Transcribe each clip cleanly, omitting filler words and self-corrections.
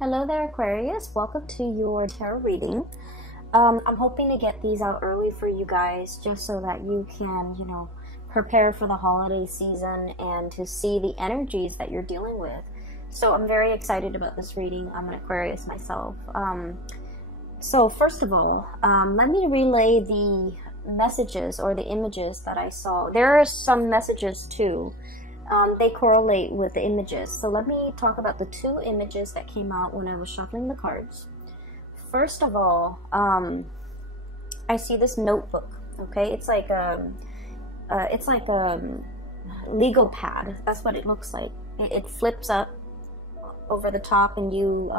Hello there, Aquarius. Welcome to your tarot reading. I'm hoping to get these out early for you guys just so that you can, prepare for the holiday season and to see the energies that you're dealing with. So I'm very excited about this reading. I'm an Aquarius myself. So first of all, let me relay the messages or the images that I saw. There are some messages too. They correlate with the images. So let me talk about the two images that came out when I was shuffling the cards. First of all, I see this notebook. Okay, it's like a legal pad. That's what it looks like. It flips up over the top, and you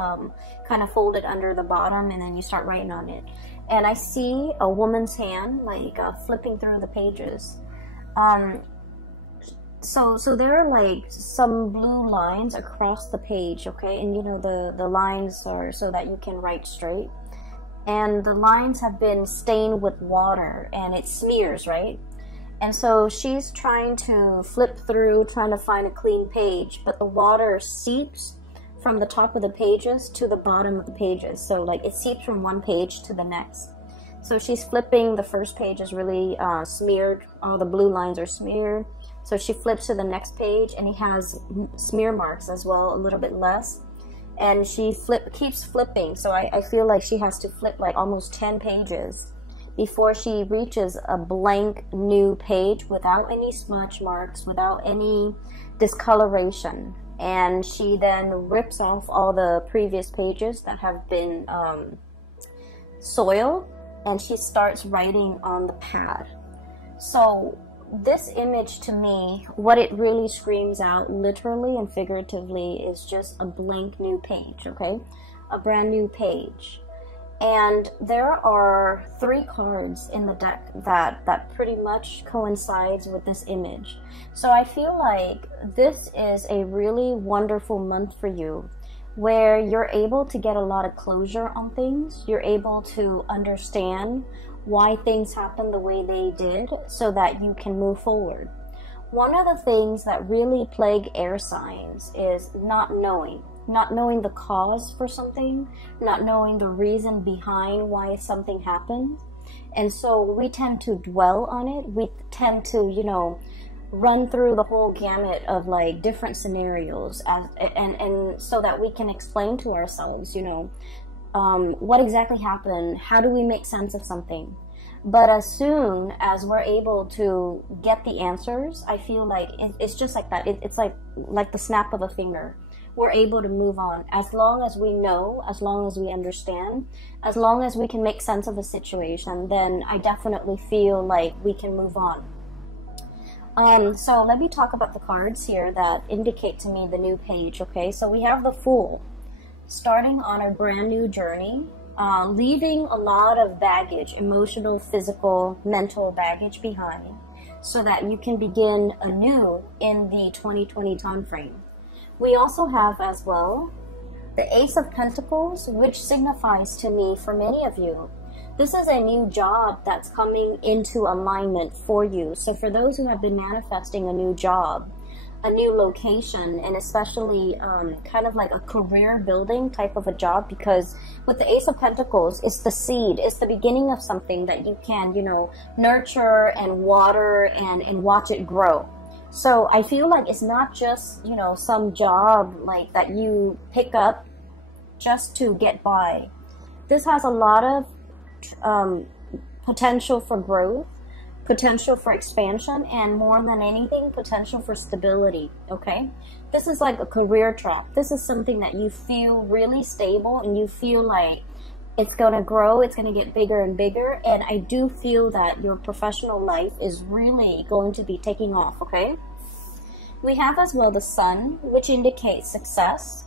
kind of fold it under the bottom, and then you start writing on it. And I see a woman's hand, like flipping through the pages. So there are like some blue lines across the page, okay? And the lines are so that you can write straight. And the lines have been stained with water and it smears, right? And so she's trying to flip through, trying to find a clean page, but the water seeps from the top of the pages to the bottom of the pages. So like it seeps from one page to the next. So she's flipping, the first page is really smeared, all the blue lines are smeared. So she flips to the next page, and it has smear marks as well, a little bit less. And she keeps flipping, so I feel like she has to flip like almost 10 pages before she reaches a blank new page without any smudge marks, without any discoloration. And she then rips off all the previous pages that have been soiled, and she starts writing on the pad. So this image, to me, what it really screams out literally and figuratively is just a blank new page, okay? A brand new page. And there are 3 cards in the deck that pretty much coincides with this image. So I feel like this is a really wonderful month for you, where you're able to get a lot of closure on things. You're able to understand why things happen the way they did so that you can move forward. One of the things that really plague air signs is not knowing the cause for something, not knowing the reason behind why something happened. And so we tend to dwell on it. We tend to, run through the whole gamut of like different scenarios and so that we can explain to ourselves, what exactly happened, how do we make sense of something. But as soon as we're able to get the answers, I feel like it's just like that. It's like the snap of a finger. We're able to move on. As long as we know, as long as we understand, as long as we can make sense of the situation, then I definitely feel like we can move on. So let me talk about the cards here that indicate to me the new page, okay? So we have the Fool, starting on a brand new journey, leaving a lot of baggage, emotional, physical, mental baggage behind, so that you can begin anew in the 2020 time frame. We also have as well the Ace of Pentacles, which signifies to me, for many of you, this is a new job that's coming into alignment for you. So for those who have been manifesting a new job, a new location, and especially kind of like a career building type of a job, because with the Ace of Pentacles, it's the seed, it's the beginning of something that you can, nurture and water and watch it grow. So I feel like it's not just, some job like that you pick up just to get by. This has a lot of potential for growth, potential for expansion, and more than anything, potential for stability, okay? This is like a career track. This is something that you feel really stable, and you feel like it's going to grow, it's going to get bigger and bigger, and I do feel that your professional life is really going to be taking off, okay? We have as well the Sun, which indicates success,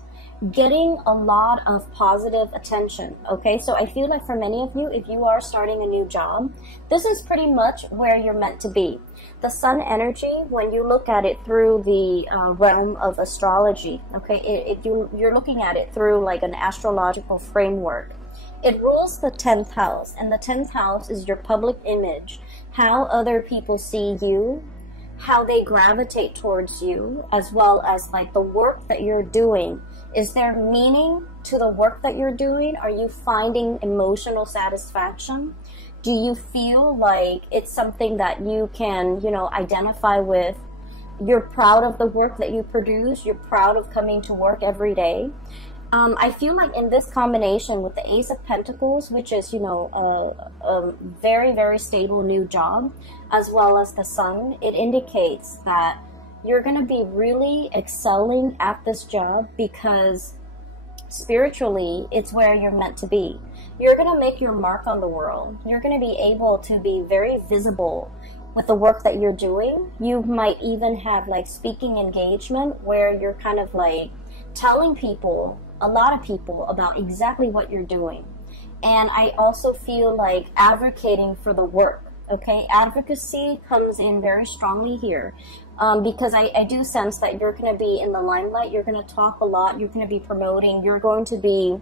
getting a lot of positive attention, okay? So I feel like for many of you, if you are starting a new job, this is pretty much where you're meant to be. The Sun energy, when you look at it through the realm of astrology, okay, you're looking at it through like an astrological framework. It rules the 10th house, and the 10th house is your public image, how other people see you, how they gravitate towards you, as well as like the work that you're doing Is there meaning to the work that you're doing? Are you finding emotional satisfaction? Do you feel like it's something that you can, you know, identify with? You're proud of the work that you produce. You're proud of coming to work every day. I feel like in this combination with the Ace of Pentacles, which is, you know, a very, very stable new job, as well as the Sun, it indicates that you're going to be really excelling at this job because spiritually, it's where you're meant to be. You're going to make your mark on the world. You're going to be able to be very visible with the work that you're doing. You might even have like speaking engagement where you're kind of like telling people, a lot of people, about exactly what you're doing. And I also feel like advocating for the work. Okay, advocacy comes in very strongly here because I do sense that you're going to be in the limelight. You're going to talk a lot. You're going to be promoting. You're going to be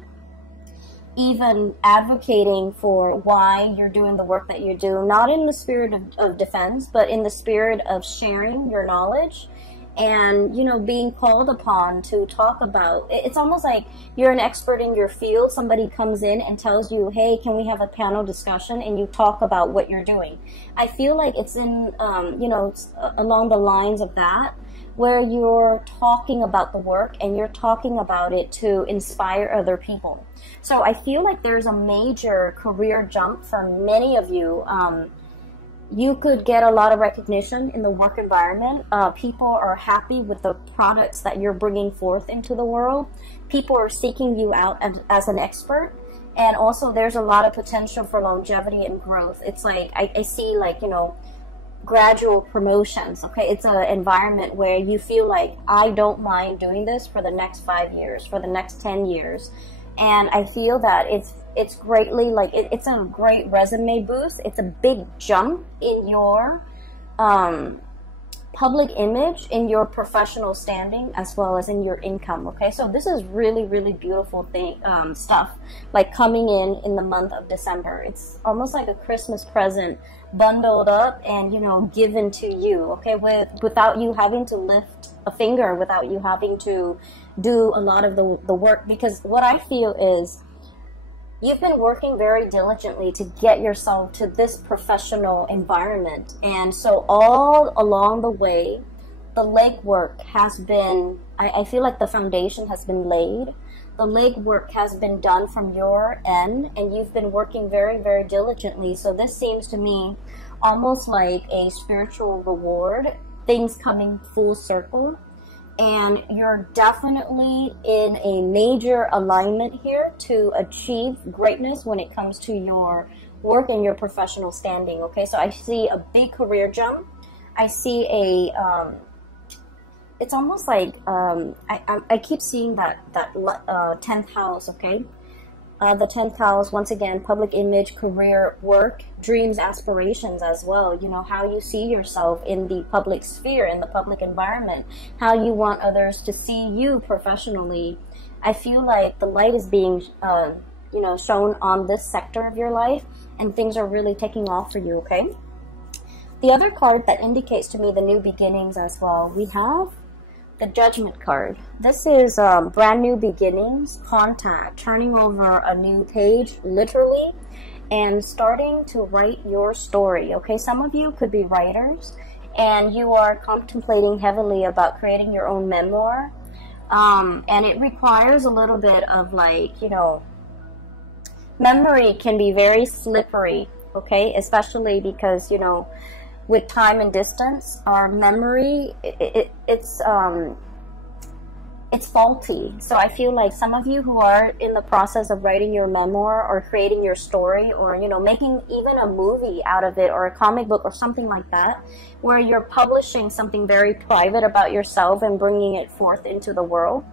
even advocating for why you're doing the work that you do, not in the spirit of defense, but in the spirit of sharing your knowledge and, you know, being called upon to talk about. It's almost like you're an expert in your field. Somebody comes in and tells you, hey, can we have a panel discussion, and you talk about what you're doing. I feel like it's in, you know, along the lines of that, where you're talking about the work and you're talking about it to inspire other people. So I feel like there's a major career jump for many of you. You could get a lot of recognition in the work environment. People are happy with the products that you're bringing forth into the world. People are seeking you out as an expert. And also there's a lot of potential for longevity and growth. It's like, I see like, you know, gradual promotions. Okay, it's an environment where you feel like, I don't mind doing this for the next 5 years, for the next 10 years. And I feel that it's greatly like it's a great resume boost. It's a big jump in your public image, in your professional standing, as well as in your income. Okay, so this is really, really beautiful thing, stuff like coming in the month of December. It's almost like a Christmas present bundled up and, you know, given to you. Okay, without you having to lift a finger, without you having to do a lot of the work. Because what I feel is you've been working very diligently to get yourself to this professional environment. And so all along the way, the legwork has been, I feel like the foundation has been laid. The legwork has been done from your end, and you've been working very, very diligently. So this seems to me almost like a spiritual reward, things coming full circle. And you're definitely in a major alignment here to achieve greatness when it comes to your work and your professional standing. Okay, so I see a big career jump. I see a it's almost like I keep seeing that 10th house. Okay, the 10th house, once again, public image, career, work, dreams, aspirations as well. You know, how you see yourself in the public sphere, in the public environment, how you want others to see you professionally. I feel like the light is being, you know, shown on this sector of your life, and things are really taking off for you, okay? The other card that indicates to me the new beginnings as well, we have the Judgment card. This is brand new beginnings, contact, turning over a new page, literally, and starting to write your story. Okay, some of you could be writers, and you are contemplating heavily about creating your own memoir, and it requires a little bit of, like, you know, memory can be very slippery. Okay, especially because, you know, with time and distance, our memory, it's faulty. So I feel like some of you who are in the process of writing your memoir or creating your story, or, you know, making even a movie out of it, or a comic book or something like that, where you're publishing something very private about yourself and bringing it forth into the world,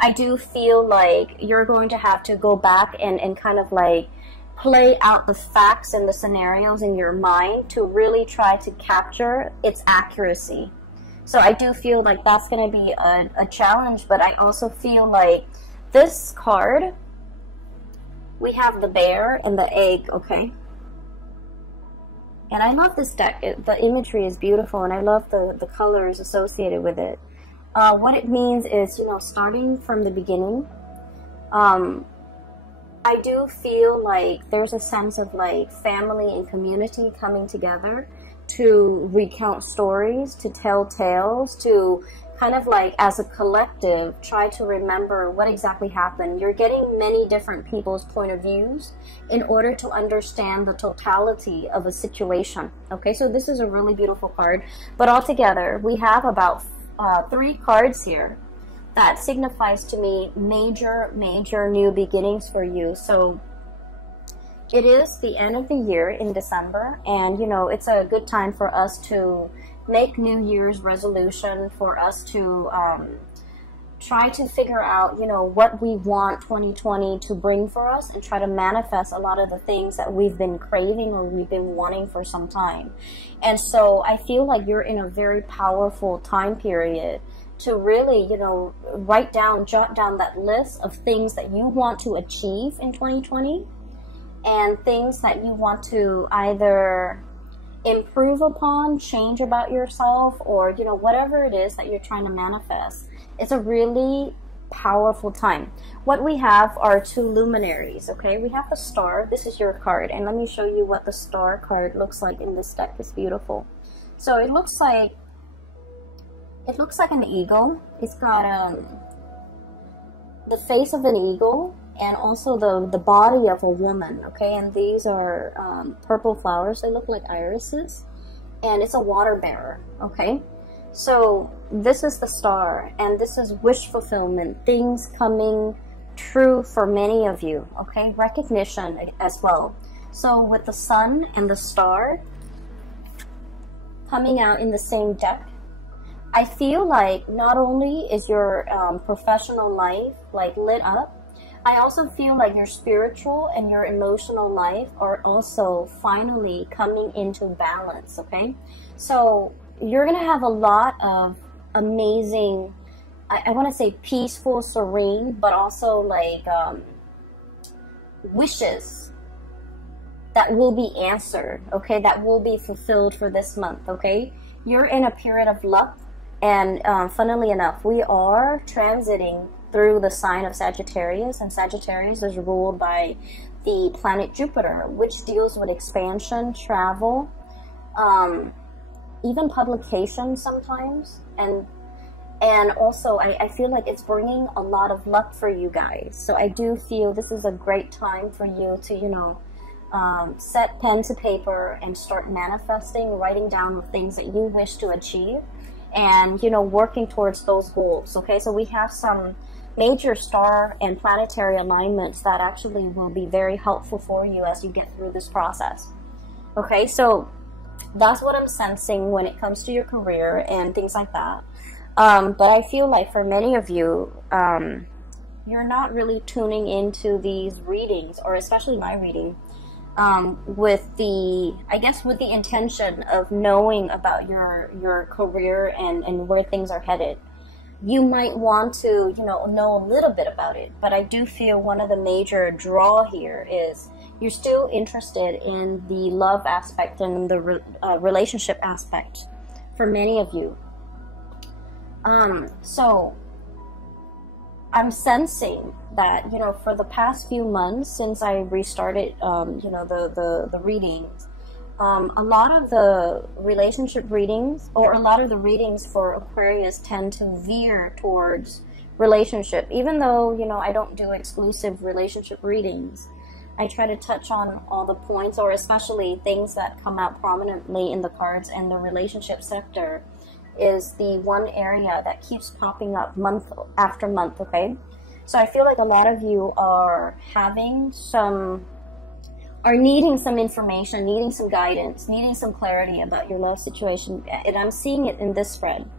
I do feel like you're going to have to go back and kind of like play out the facts and the scenarios in your mind to really try to capture its accuracy. So I do feel like that's going to be a challenge, but I also feel like this card, we have the bear and the egg, okay? And I love this deck. The imagery is beautiful, and I love the colors associated with it. What it means is, starting from the beginning, I do feel like there's a sense of like family and community coming together to recount stories, to tell tales, to kind of like as a collective try to remember what exactly happened. You're getting many different people's point of views in order to understand the totality of a situation. Okay, so this is a really beautiful card, but altogether we have about 3 cards here that signifies to me major new beginnings for you. So it is the end of the year in December, and it's a good time for us to make New Year's resolution, for us to try to figure out what we want 2020 to bring for us, and try to manifest a lot of the things that we've been craving or we've been wanting for some time. And so I feel like you're in a very powerful time period to really jot down that list of things that you want to achieve in 2020, and things that you want to either improve upon, change about yourself, or whatever it is that you're trying to manifest. It's a really powerful time. What we have are 2 luminaries. Okay, we have the star. This is your card, and let me show you what the star card looks like in this deck. It's beautiful. So it looks like an eagle. It's got the face of an eagle, and also the body of a woman. Okay, and these are purple flowers. They look like irises, and it's a water bearer. Okay, so this is the star, and this is wish fulfillment, things coming true for many of you. Okay, recognition as well. So with the sun and the star coming out in the same deck, I feel like not only is your professional life like lit up, I also feel like your spiritual and your emotional life are also finally coming into balance. Okay, so you're gonna have a lot of amazing, I want to say peaceful, serene, but also like wishes that will be answered. Okay, that will be fulfilled for this month. Okay, you're in a period of luck. And funnily enough, we are transiting through the sign of Sagittarius, and Sagittarius is ruled by the planet Jupiter, which deals with expansion, travel, even publication sometimes, and also I feel like it's bringing a lot of luck for you guys. So I do feel this is a great time for you to set pen to paper and start manifesting, writing down the things that you wish to achieve, and working towards those goals. Okay, so we have some major star and planetary alignments that actually will be very helpful for you as you get through this process. Okay, so that's what I'm sensing when it comes to your career and things like that. But I feel like for many of you, you're not really tuning into these readings, or especially my reading, with the intention of knowing about your career and where things are headed. You might want to, know a little bit about it, but I do feel one of the major draw here is you're still interested in the love aspect and the relationship aspect for many of you. So I'm sensing that, for the past few months since I restarted, the readings, a lot of the relationship readings, or a lot of the readings for Aquarius, tend to veer towards relationship. Even though, I don't do exclusive relationship readings, I try to touch on all the points, or especially things that come out prominently in the cards, and the relationship sector is the one area that keeps popping up month after month. Okay, so I feel like a lot of you are needing some information, needing some guidance, needing some clarity about your love situation, and I'm seeing it in this spread.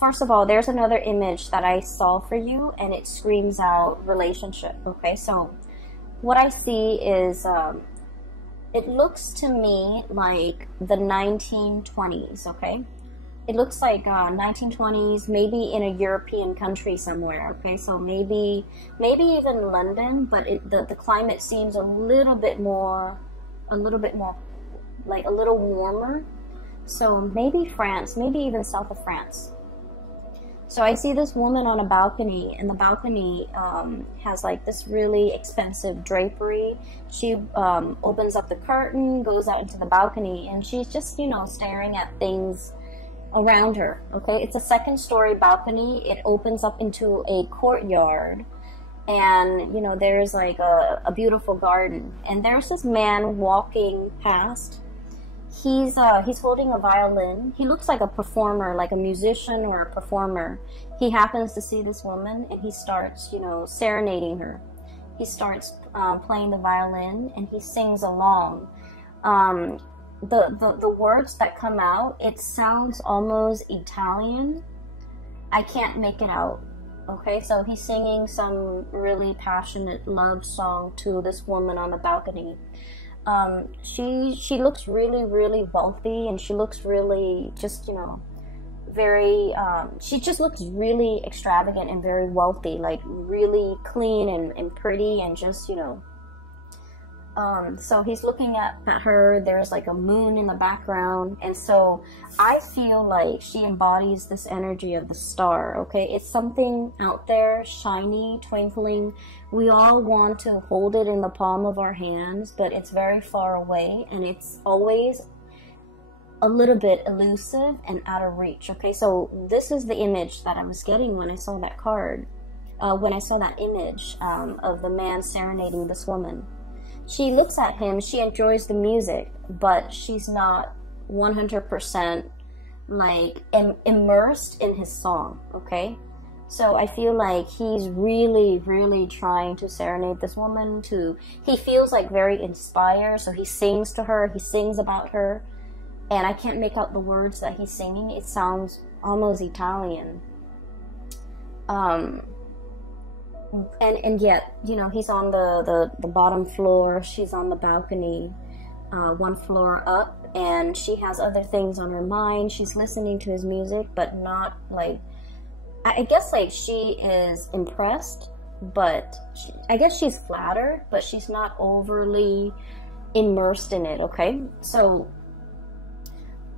First of all, there's another image that I saw for you, and it screams out relationship. Okay, so what I see is it looks to me like the 1920s, okay? It looks like 1920s, maybe in a European country somewhere, okay? So maybe even London, but the climate seems a little bit more, like a little warmer. So maybe France, maybe even south of France. So I see this woman on a balcony, and the balcony has like this really expensive drapery. She opens up the curtain, goes out into the balcony, and she's just, you know, staring at things around her. Okay, it's a second-story balcony. It opens up into a courtyard, and you know, there's like a beautiful garden, and there's this man walking past. He's holding a violin. He looks like a performer, like a musician or a performer. He happens to see this woman, and he starts, you know, serenading her. He starts playing the violin, and he sings along. The words that come out, it sounds almost Italian. I can't make it out. Okay, so he's singing some really passionate love song to this woman on the balcony. She looks really, really wealthy, and she looks really just, you know, very, she just looks really extravagant and very wealthy, like really clean and pretty, and just, you know, so he's looking at her. There's like a moon in the background, and so I feel like she embodies this energy of the star. Okay, it's something out there, shiny, twinkling. We all want to hold it in the palm of our hands, but it's very far away, and it's always a little bit elusive and out of reach. Okay, so this is the image that I was getting when I saw that card, when I saw that image of the man serenading this woman. She looks at him, she enjoys the music, but she's not 100% like immersed in his song, okay? So I feel like he's really, really trying to serenade this woman. He feels like very inspired, so he sings to her, he sings about her, and I can't make out the words that he's singing. It sounds almost Italian. And yet, you know, he's on the bottom floor, she's on the balcony, one floor up, and she has other things on her mind. She's listening to his music, but not like, I guess like she is impressed, but I guess she's flattered, but she's not overly immersed in it, okay? So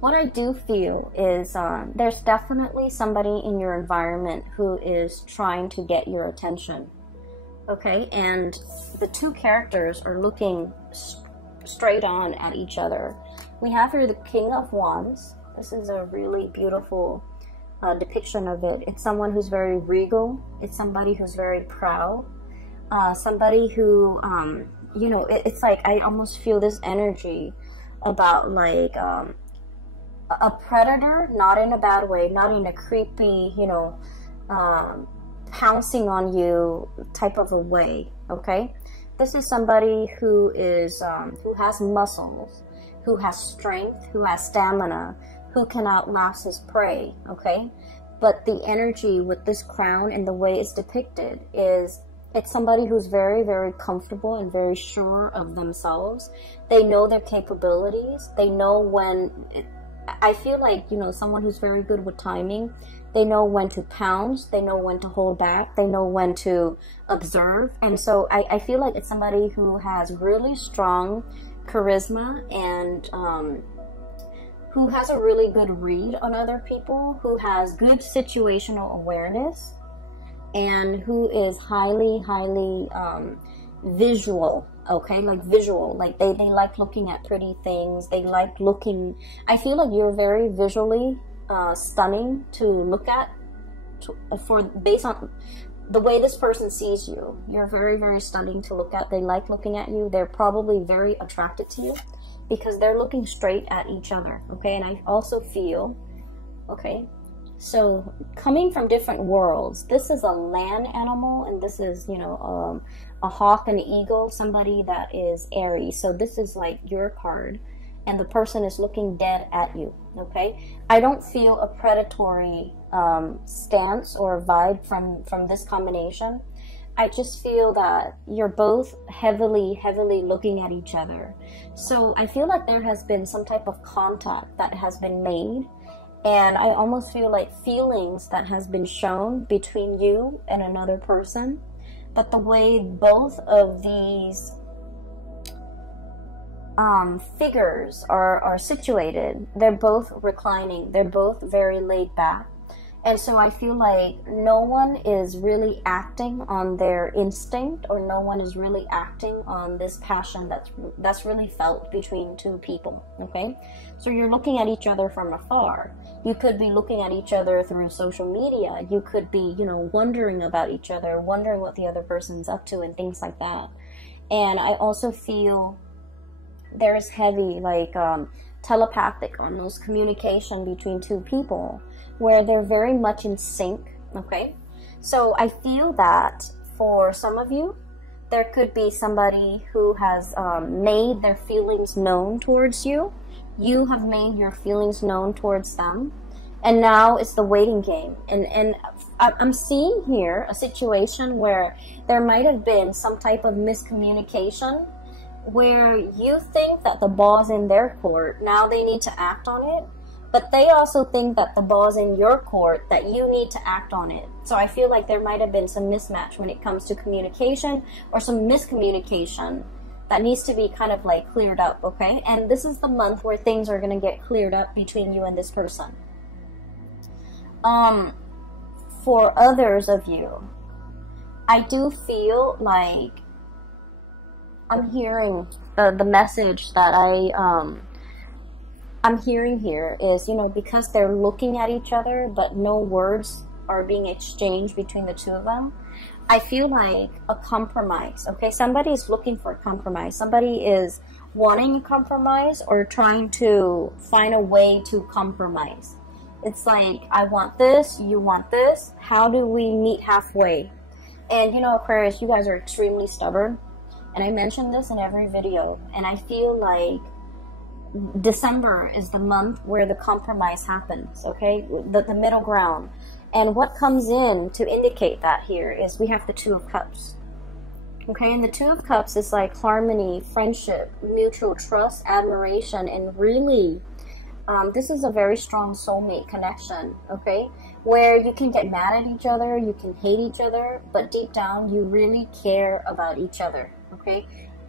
what I do feel is there's definitely somebody in your environment who is trying to get your attention, okay? And the two characters are looking straight on at each other. We have here the King of Wands. This is a really beautiful depiction of it. It's someone who's very regal. It's somebody who's very proud. Somebody who, you know, it's like I almost feel this energy about like a predator, not in a bad way, not in a creepy, you know, pouncing on you type of a way, okay? This is somebody who is, who has muscles, who has strength, who has stamina, who can outlast his prey, okay? But the energy with this crown and the way it's depicted is, it's somebody who's very, very comfortable and very sure of themselves. They know their capabilities. They know when... I feel like, you know, someone who's very good with timing. They know when to pounce. They know when to hold back. They know when to observe. And so I feel like it's somebody who has really strong charisma and who has a really good read on other people, who has good situational awareness, and who is highly, highly visual. Okay, like visual, like they like looking at pretty things. They like looking, I feel like you're very visually stunning to look at, based on the way this person sees you. You're very, very stunning to look at. They like looking at you. They're probably very attracted to you because they're looking straight at each other, okay? And I also feel, okay, so coming from different worlds, this is a land animal, and this is, you know, a hawk and an eagle, somebody that is Aries. So this is like your card, and the person is looking dead at you, okay? I don't feel a predatory stance or vibe from this combination. I just feel that you're both heavily, heavily looking at each other. So I feel like there has been some type of contact that has been made, and I almost feel like feelings that has been shown between you and another person. But the way both of these figures are situated. They're both reclining. They're both very laid back. And so I feel like no one is really acting on their instinct, or no one is really acting on this passion that's really felt between two people, okay? So you're looking at each other from afar. You could be looking at each other through social media. You could be, you know, wondering about each other, wondering what the other person's up to and things like that. And I also feel there's heavy, like, telepathic, almost communication between two people, where they're very much in sync, okay? So I feel that for some of you, there could be somebody who has made their feelings known towards you. You have made your feelings known towards them. And now it's the waiting game. And I'm seeing here a situation where there might have been some type of miscommunication, where you think that the ball's in their court. Now they need to act on it. But they also think that the ball's in your court, that you need to act on it. So I feel like there might have been some mismatch when it comes to communication, or some miscommunication that needs to be kind of like cleared up, okay? And this is the month where things are going to get cleared up between you and this person. For others of you, I do feel like I'm hearing the message that I'm hearing here is, you know, because they're looking at each other, but no words are being exchanged between the two of them. I feel like a compromise, okay? Somebody's looking for a compromise. Somebody is wanting a compromise, or trying to find a way to compromise. It's like, I want this, you want this. How do we meet halfway? And, you know, Aquarius, you guys are extremely stubborn. And I mention this in every video. And I feel like December is the month where the compromise happens, okay? The middle ground. And what comes in to indicate that here is we have the Two of Cups. Okay, and the Two of Cups is like harmony, friendship, mutual trust, admiration, and really, this is a very strong soulmate connection, okay? Where you can get mad at each other, you can hate each other, but deep down, you really care about each other, okay?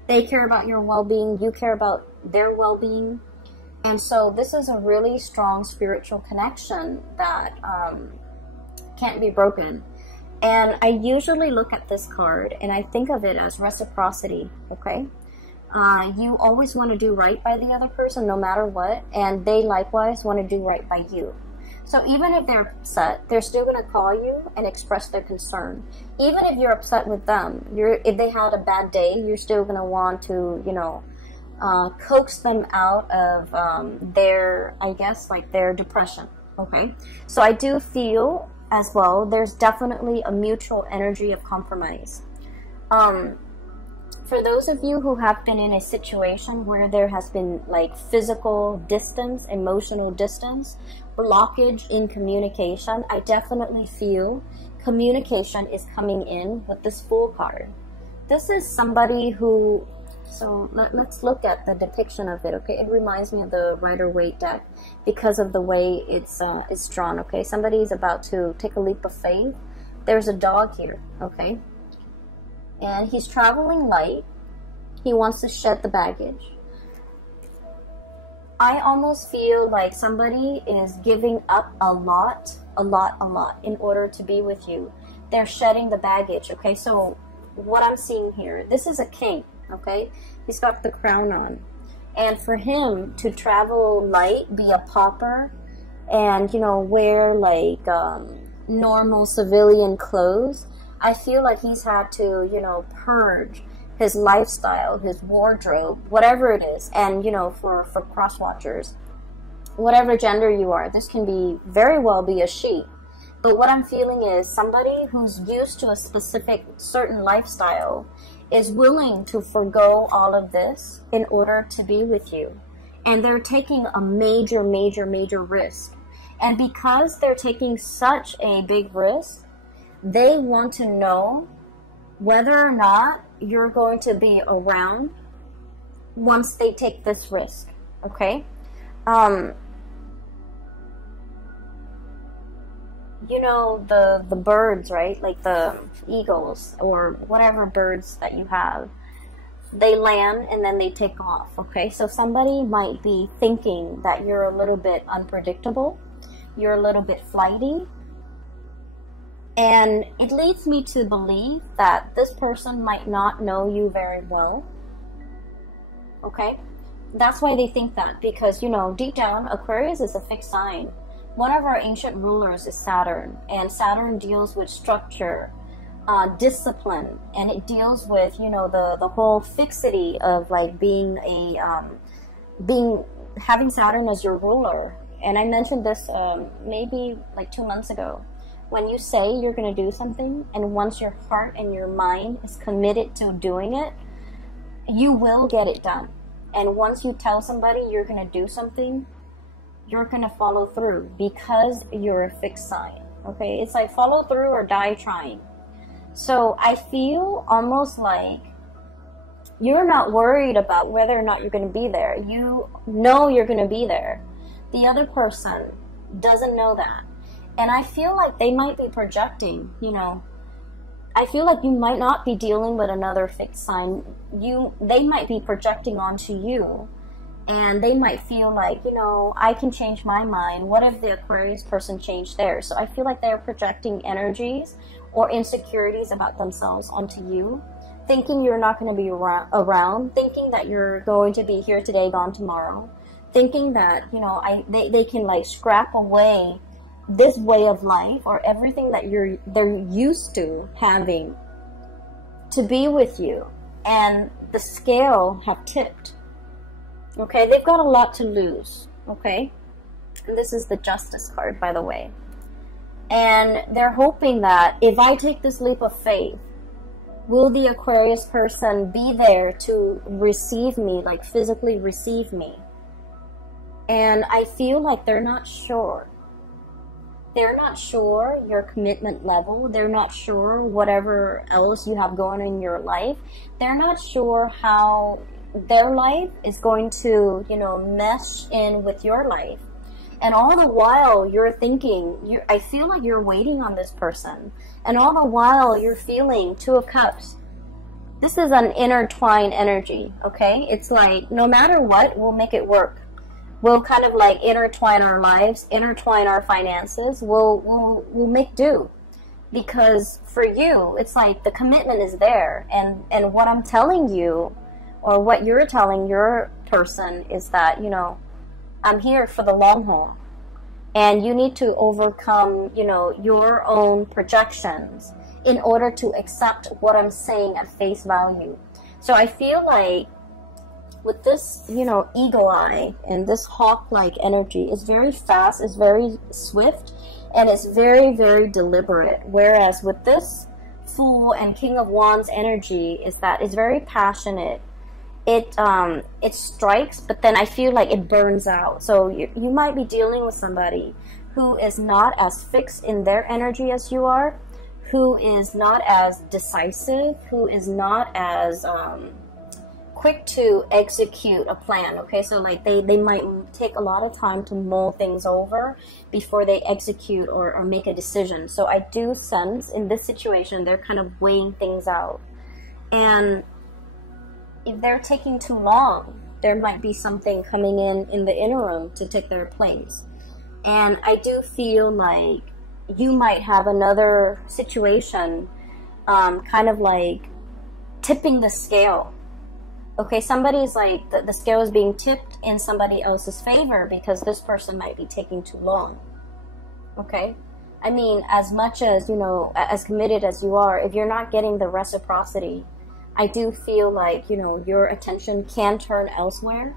They care about your well-being, you care about their well-being. And so this is a really strong spiritual connection that can't be broken. And I usually look at this card and I think of it as reciprocity, okay? You always want to do right by the other person no matter what, and they likewise want to do right by you. So even if they're upset, they're still going to call you and express their concern. Even if you're upset with them, if they had a bad day, you're still going to want to, you know, coax them out of their, I guess, like their depression, okay? So I do feel as well, there's definitely a mutual energy of compromise. For those of you who have been in a situation where there has been like physical distance, emotional distance, blockage in communication, I definitely feel communication is coming in with this Fool card. This is somebody who, so let's look at the depiction of it, okay? It reminds me of the Rider-Waite deck because of the way it's drawn, okay? Somebody's about to take a leap of faith. There's a dog here, okay? And he's traveling light. He wants to shed the baggage. I almost feel like somebody is giving up a lot in order to be with you. They're shedding the baggage, okay? So what I'm seeing here, this is a king, okay? He's got the crown on. And for him to travel light, be a pauper, and, you know, wear like normal civilian clothes, I feel like he's had to, you know, purge his lifestyle, his wardrobe, whatever it is. And, you know, for cross-watchers, whatever gender you are, this can be very well be a she. But what I'm feeling is somebody who's used to a specific certain lifestyle is willing to forgo all of this in order to be with you. And they're taking a major risk. And because they're taking such a big risk, they want to know whether or not you're going to be around once they take this risk, okay? You know, the birds, right? Like the eagles or whatever birds that you have. they land and then they take off, okay? So somebody might be thinking that you're a little bit unpredictable, you're a little bit flighty, and it leads me to believe that this person might not know you very well, okay? That's why they think that, because, you know, deep down, Aquarius is a fixed sign. One of our ancient rulers is Saturn, and Saturn deals with structure, discipline, and it deals with, you know, the whole fixity of like being having Saturn as your ruler. And I mentioned this maybe like 2 months ago. When you say you're going to do something, and once your heart and your mind is committed to doing it, you will get it done. And once you tell somebody you're going to do something, you're going to follow through, because you're a fixed sign, okay? It's like follow through or die trying. So I feel almost like you're not worried about whether or not you're going to be there. You know you're going to be there. The other person doesn't know that. And I feel like they might be projecting, you know. I feel like you might not be dealing with another fixed sign. They might be projecting onto you, and they might feel like, you know, I can change my mind. What if the Aquarius person changed theirs? So I feel like they're projecting energies or insecurities about themselves onto you, thinking you're not going to be around, thinking that you're going to be here today, gone tomorrow, thinking that, you know, they can like scrap away this way of life or everything that they're used to having to be with you, and the scale have tipped, okay? They've got a lot to lose, okay? And this is the Justice card, by the way. And they're hoping that if I take this leap of faith, will the Aquarius person be there to receive me, like physically receive me? And I feel like they're not sure. They're not sure your commitment level. They're not sure whatever else you have going on in your life. They're not sure how their life is going to, you know, mesh in with your life. And all the while you're thinking, I feel like you're waiting on this person. And all the while you're feeling Two of Cups. This is an intertwined energy, okay? It's like, no matter what, we'll make it work. We'll kind of like intertwine our lives, intertwine our finances. We'll make do. Because for you, it's like the commitment is there. And what I'm telling you, or what you're telling your person, is that, you know, I'm here for the long haul. And you need to overcome, you know, your own projections in order to accept what I'm saying at face value. So I feel like with this, you know, ego eye and this hawk-like energy, it's very fast, it's very swift, and it's very, very deliberate. Whereas with this Fool and King of Wands energy, is that it's very passionate. It strikes, but then I feel like it burns out. So you might be dealing with somebody who is not as fixed in their energy as you are, who is not as decisive, who is not as quick to execute a plan, okay? So like they might take a lot of time to mull things over before they execute or make a decision. So I do sense in this situation they're kind of weighing things out. And if they're taking too long, there might be something coming in the interim to take their place. And I do feel like you might have another situation kind of like tipping the scale. Okay, somebody's like, the scale is being tipped in somebody else's favor because this person might be taking too long. Okay? I mean, as much as, you know, as committed as you are, if you're not getting the reciprocity, I do feel like, you know, your attention can turn elsewhere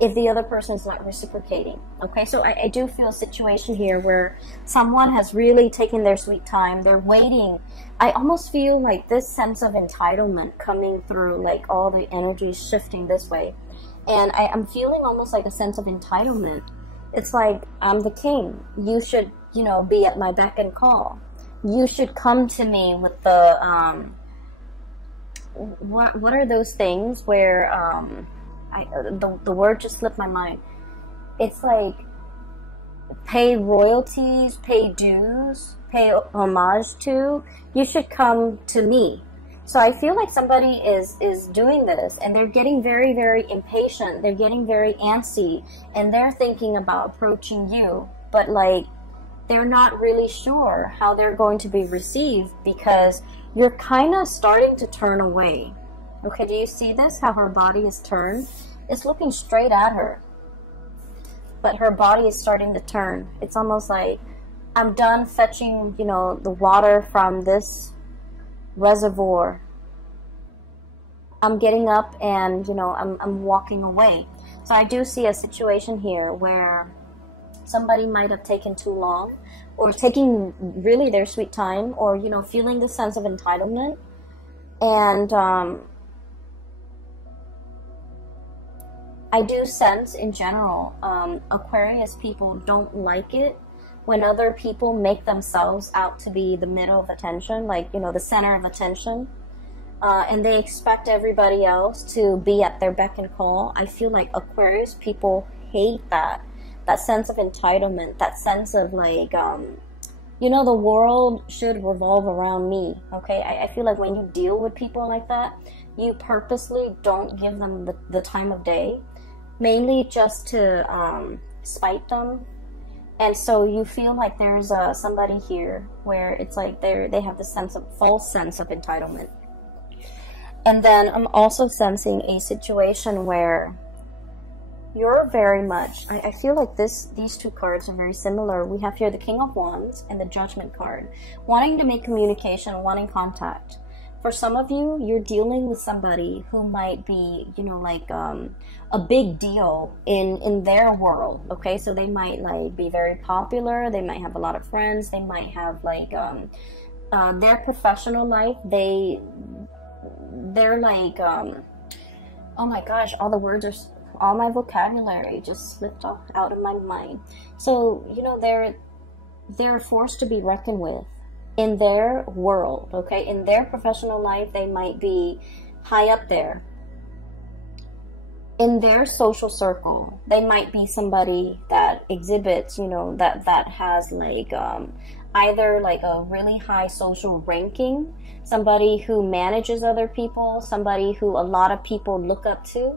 if the other person is not reciprocating. Okay, so I do feel a situation here where someone has really taken their sweet time. They're waiting. I almost feel like this sense of entitlement coming through, like all the energy shifting this way. And I'm feeling almost like a sense of entitlement. It's like, I'm the king. You should, you know, be at my beck and call. You should come to me with the, what are those things where, the word just slipped my mind. It's like pay royalties, pay dues, pay homage to. You should come to me. So I feel like somebody is doing this, and they're getting very, very impatient. They're getting very antsy, and they're thinking about approaching you, but like they're not really sure how they're going to be received, because you're kind of starting to turn away. Okay, do you see this? How her body is turned? It's looking straight at her, but her body is starting to turn. It's almost like, I'm done fetching, you know, the water from this reservoir. I'm getting up and, you know, I'm walking away. So I do see a situation here where somebody might have taken too long, or taking really their sweet time, or, you know, feeling the sense of entitlement. And I do sense in general, Aquarius people don't like it when other people make themselves out to be the middle of attention, like, you know, the center of attention, and they expect everybody else to be at their beck and call. I feel like Aquarius people hate that sense of entitlement, that sense of like, you know, the world should revolve around me, okay? I feel like when you deal with people like that, you purposely don't give them the time of day, mainly just to spite them. And so you feel like there's somebody here where it's like they have this false sense of entitlement. And then I'm also sensing a situation where you're very much, I feel like these two cards are very similar. We have here the King of Wands and the Judgment card. Wanting to make communication, wanting contact. For some of you, you're dealing with somebody who might be, you know, like a big deal in their world, okay? So they might like be very popular, they might have a lot of friends, they might have like their professional life, they're like, oh my gosh, all my vocabulary just slipped out of my mind. So, you know, they're a force to be reckoned with in their world, okay? In their professional life, they might be high up there. In their social circle, they might be somebody that exhibits, you know, that has like either like a really high social ranking, somebody who manages other people, somebody who a lot of people look up to,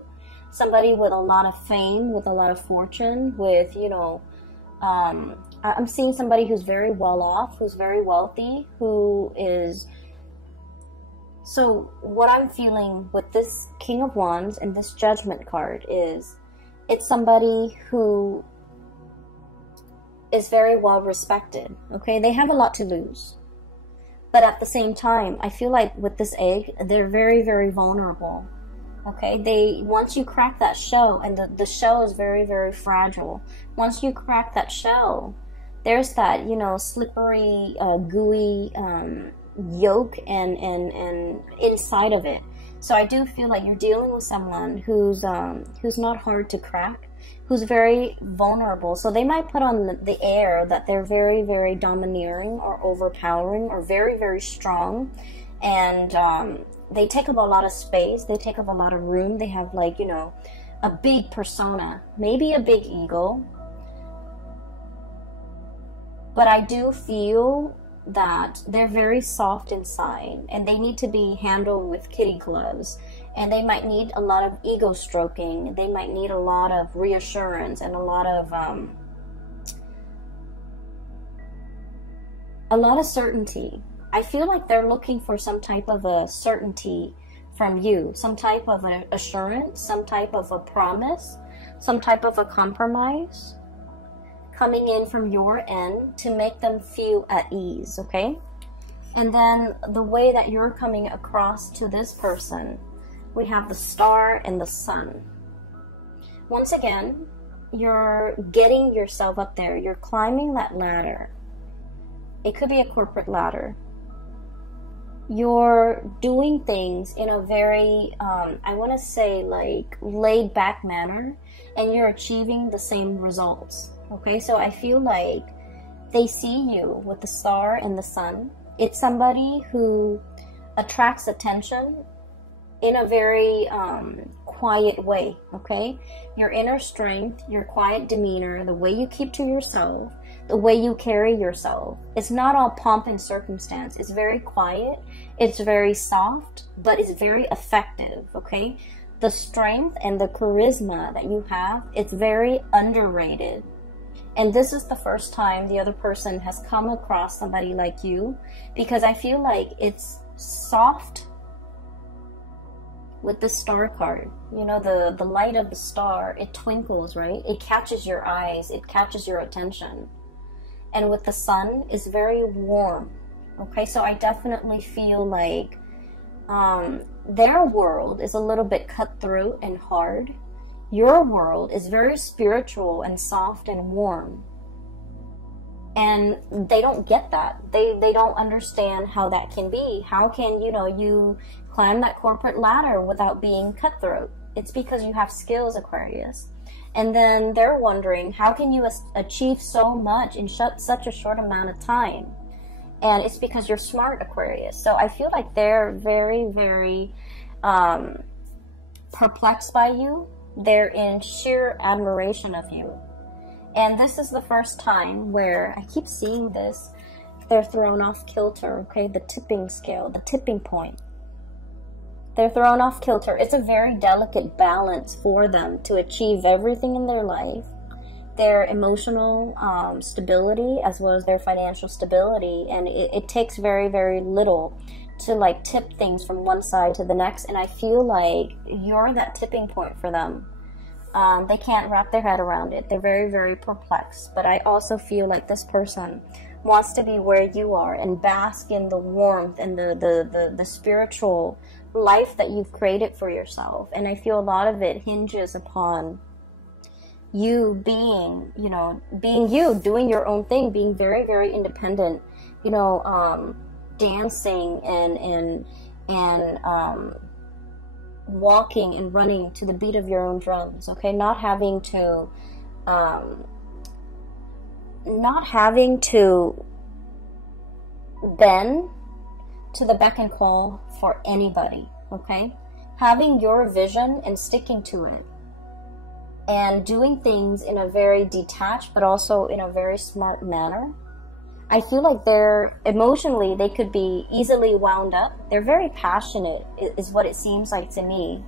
somebody with a lot of fame, with a lot of fortune, with, you know, I'm seeing somebody who's very well off, who's very wealthy, who is... So what I'm feeling with this King of Wands and this Judgment card is, it's somebody who is very well respected, okay? They have a lot to lose. But at the same time, I feel like with this egg, they're very, very vulnerable, okay? Once you crack that shell, and the shell is very, very fragile. Once you crack that shell, there's that, you know, slippery, gooey yolk and inside of it. So I do feel like you're dealing with someone who's not hard to crack, who's very vulnerable. So they might put on the air that they're very, very domineering or overpowering or very, very strong, and they take up a lot of space, they take up a lot of room, they have, like, you know, a big persona, maybe a big ego. But I do feel that they're very soft inside, and they need to be handled with kitty gloves, and they might need a lot of ego stroking, they might need a lot of reassurance and a lot of certainty. I feel like they're looking for some type of a certainty from you, some type of an assurance, some type of a promise, some type of a compromise coming in from your end to make them feel at ease, okay? And then the way that you're coming across to this person, we have the Star and the Sun. Once again, you're getting yourself up there. You're climbing that ladder. It could be a corporate ladder. You're doing things in a very, I want to say, like, laid back manner, and you're achieving the same results. Okay, so I feel like they see you with the Star and the Sun. It's somebody who attracts attention in a very quiet way, okay? Your inner strength, your quiet demeanor, the way you keep to yourself, the way you carry yourself. It's not all pomp and circumstance. It's very quiet. It's very soft, but it's very effective, okay? The strength and the charisma that you have, it's very underrated. And this is the first time the other person has come across somebody like you, because I feel like it's soft with the star card. You know, the light of the star, it twinkles, right? It catches your eyes, it catches your attention. And with the sun, it's very warm. Okay, so I definitely feel like their world is a little bit cutthroat and hard. Your world is very spiritual and soft and warm. And they don't get that. They don't understand how that can be. How can, you know, you climb that corporate ladder without being cutthroat? It's because you have skills, Aquarius. And then they're wondering, how can you achieve so much in such a short amount of time? And it's because you're smart, Aquarius. So I feel like they're very, very perplexed by you. They're in sheer admiration of you. And this is the first time where I keep seeing this. They're thrown off kilter, okay? The tipping scale, the tipping point. They're thrown off kilter. It's a very delicate balance for them to achieve everything in their life. Their emotional stability as well as their financial stability. And it takes very, very little to like tip things from one side to the next. And I feel like you're that tipping point for them. They can't wrap their head around it. They're very, very perplexed. But I also feel like this person wants to be where you are and bask in the warmth and the spiritual life that you've created for yourself. And I feel a lot of it hinges upon you being, you know, being you, doing your own thing, being very, very independent, you know, dancing and walking and running to the beat of your own drums, okay? Not having to bend to the beck and call for anybody, okay? Having your vision and sticking to it and doing things in a very detached but also in a very smart manner. I feel like they're emotionally, they could be easily wound up. They're very passionate is what it seems like to me.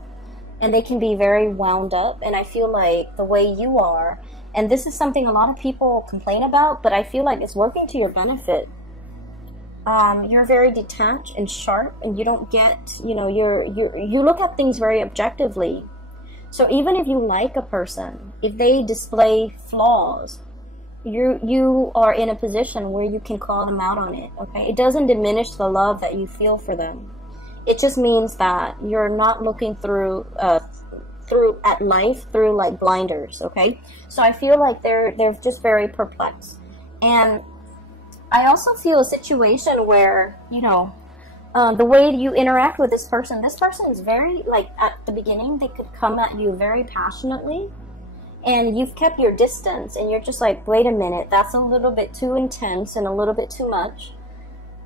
And they can be very wound up. And I feel like the way you are, and this is something a lot of people complain about, but I feel like it's working to your benefit. You're very detached and sharp, and you don't get, you know, you look at things very objectively. So even if you like a person, if they display flaws, you are in a position where you can call them out on it, okay? It doesn't diminish the love that you feel for them. It just means that you're not looking through at life through like blinders, okay? So I feel like they're just very perplexed. And I also feel a situation where, you know, the way you interact with this person is very, like, at the beginning, they could come at you very passionately, and you've kept your distance, and you're just like, wait a minute, that's a little bit too intense and a little bit too much.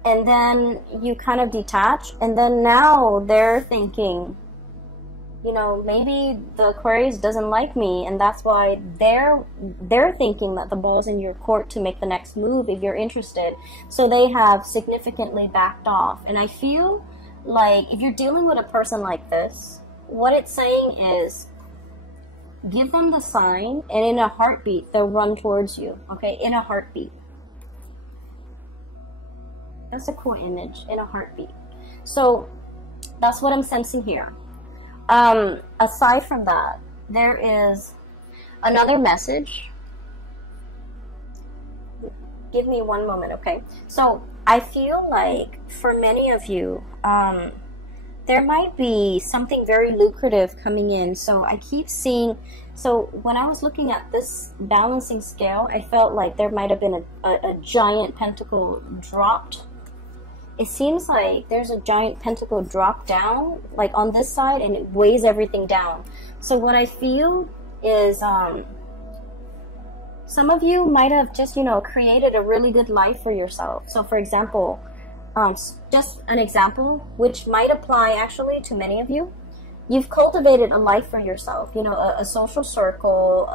And then you kind of detach, and then now they're thinking, you know, maybe the Aquarius doesn't like me, and that's why they're thinking that the ball's in your court to make the next move if you're interested. So they have significantly backed off. And I feel like if you're dealing with a person like this, what it's saying is, give them the sign, and in a heartbeat, they'll run towards you, okay? In a heartbeat. That's a cool image, in a heartbeat. So that's what I'm sensing here. Aside from that, there is another message. Give me one moment, okay? So I feel like for many of you, there might be something very lucrative coming in. So I keep seeing, so when I was looking at this balancing scale, I felt like there might have been a giant pentacle dropped. It seems like there's a giant pentacle drop down, like on this side, and it weighs everything down. So what I feel is some of you might have just, you know, created a really good life for yourself. So for example, just an example, which might apply actually to many of you. You've cultivated a life for yourself, you know, a social circle,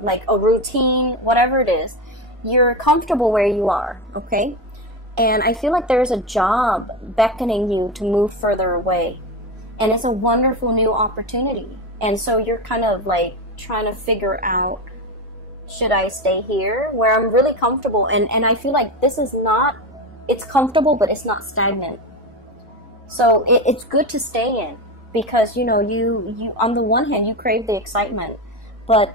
like a routine, whatever it is. you're comfortable where you are, okay? And I feel like there's a job beckoning you to move further away. And it's a wonderful new opportunity. And so you're kind of like trying to figure out, should I stay here where I'm really comfortable? And I feel like this is not, it's comfortable, but it's not stagnant. So it's good to stay in, because, you know, you on the one hand, you crave the excitement, but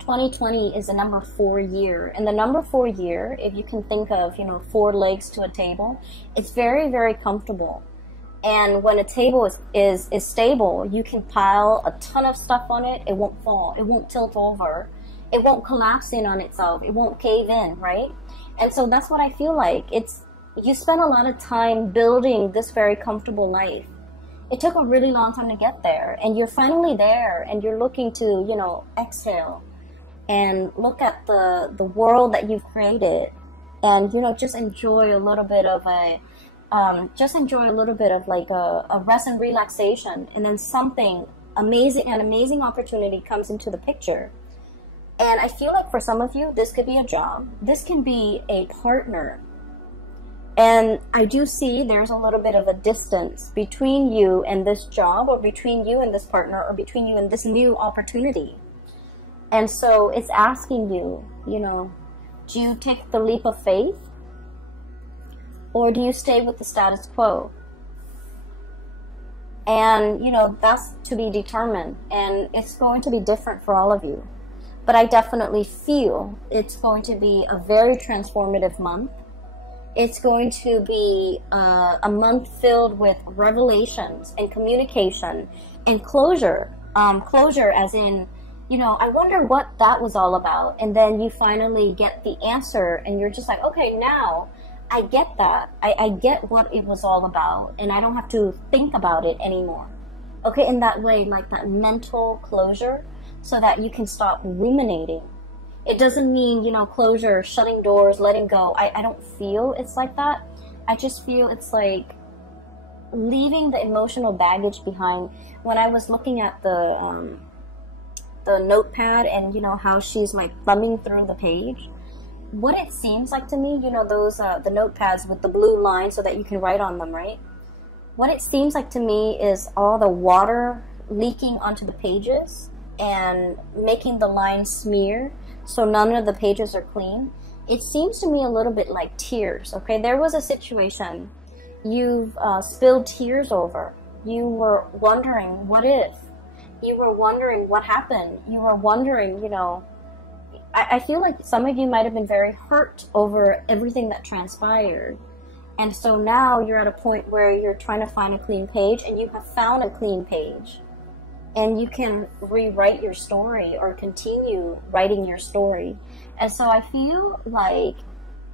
2020 is the number 4 year. And the number 4 year, if you can think of, you know, 4 legs to a table, it's very, very comfortable. And when a table is stable, you can pile a ton of stuff on it. It won't fall. It won't tilt over. It won't collapse in on itself. It won't cave in, right? And so that's what I feel like. You spend a lot of time building this very comfortable life. It took a really long time to get there. And you're finally there. And you're looking to, you know, exhale and look at the world that you've created. And, you know, just enjoy a little bit of like a rest and relaxation, and then something amazing, an amazing opportunity comes into the picture. And I feel like for some of you, this could be a job. This can be a partner. And I do see there's a little bit of a distance between you and this job, or between you and this partner, or between you and this new opportunity. And so it's asking you, you know, do you take the leap of faith? Or do you stay with the status quo? And, you know, that's to be determined. And it's going to be different for all of you. But I definitely feel it's going to be a very transformative month. It's going to be a month filled with revelations and communication and closure. Closure as in, you know, I wonder what that was all about. And then you finally get the answer and you're just like, okay, now I get that. I get what it was all about, and I don't have to think about it anymore. Okay, in that way, like that mental closure, so that you can stop ruminating. It doesn't mean, you know, closure, shutting doors, letting go. I don't feel it's like that. I just feel it's like leaving the emotional baggage behind. When I was looking at the notepad, and, you know, how she's like thumbing through the page, what it seems like to me, you know, those the notepads with the blue line so that you can write on them, right? What it seems like to me is all the water leaking onto the pages and making the lines smear, so none of the pages are clean. It seems to me a little bit like tears, okay? There was a situation you've spilled tears over. You were wondering, what if? You were wondering what happened. You were wondering, you know, I feel like some of you might have been very hurt over everything that transpired. And so now you're at a point where you're trying to find a clean page, and you have found a clean page. And you can rewrite your story or continue writing your story. And so I feel like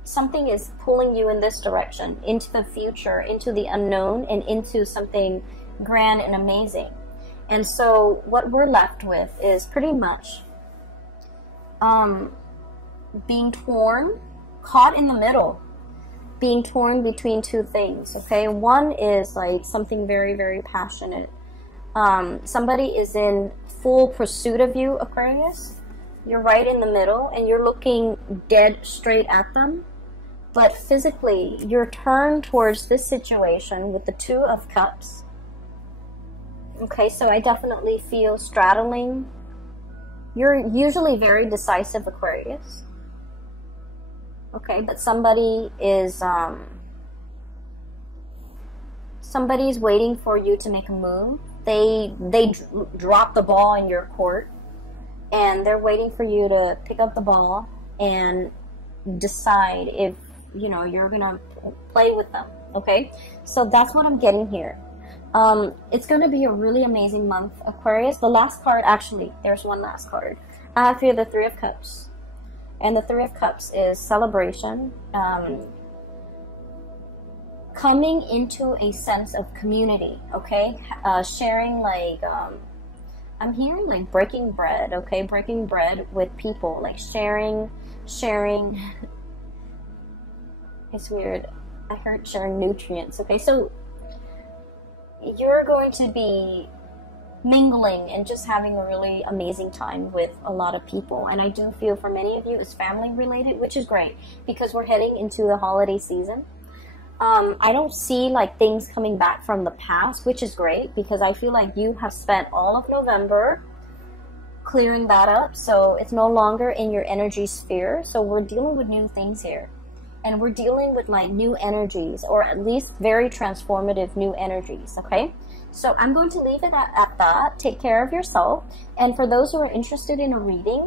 something is pulling you in this direction, into the future, into the unknown, and into something grand and amazing. And so what we're left with is pretty much being torn, caught in the middle, being torn between two things, okay? One is like something very, very passionate. Somebody is in full pursuit of you, Aquarius. You're right in the middle, and you're looking dead straight at them. But physically, you're turned towards this situation with the Two of Cups. Okay, so I definitely feel straddling. You're usually very decisive, Aquarius. Okay, but somebody is somebody's waiting for you to make a move. They drop the ball in your court, and they're waiting for you to pick up the ball and decide if, you know, you're gonna play with them. Okay, so that's what I'm getting here. It's going to be a really amazing month, Aquarius. The last card, actually, there's one last card. I have here the Three of Cups. And the Three of Cups is celebration, coming into a sense of community, okay? Sharing, like, I'm hearing, like, breaking bread, okay? Breaking bread with people, like, sharing. It's weird. I heard sharing nutrients, okay? So you're going to be mingling and just having a really amazing time with a lot of people. And I do feel for many of you it's family related, which is great because we're heading into the holiday season. I don't see like things coming back from the past, which is great because I feel like you have spent all of November clearing that up, so it's no longer in your energy sphere. So we're dealing with new things here, and we're dealing with like new energies, or at least very transformative new energies. Okay, so I'm going to leave it at that. Take care of yourself, and for those who are interested in a reading,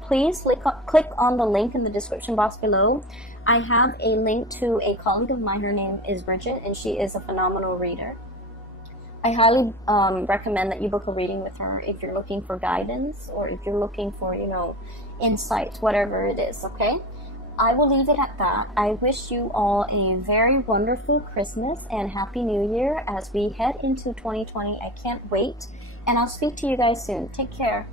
please click on the link in the description box below. I have a link to a colleague of mine. Her name is Bridget, and she is a phenomenal reader. I highly recommend that you book a reading with her if you're looking for guidance, or if you're looking for, you know, insights, whatever it is. Okay, I will leave it at that. I wish you all a very wonderful Christmas and Happy New Year as we head into 2020. I can't wait, and I'll speak to you guys soon. Take care.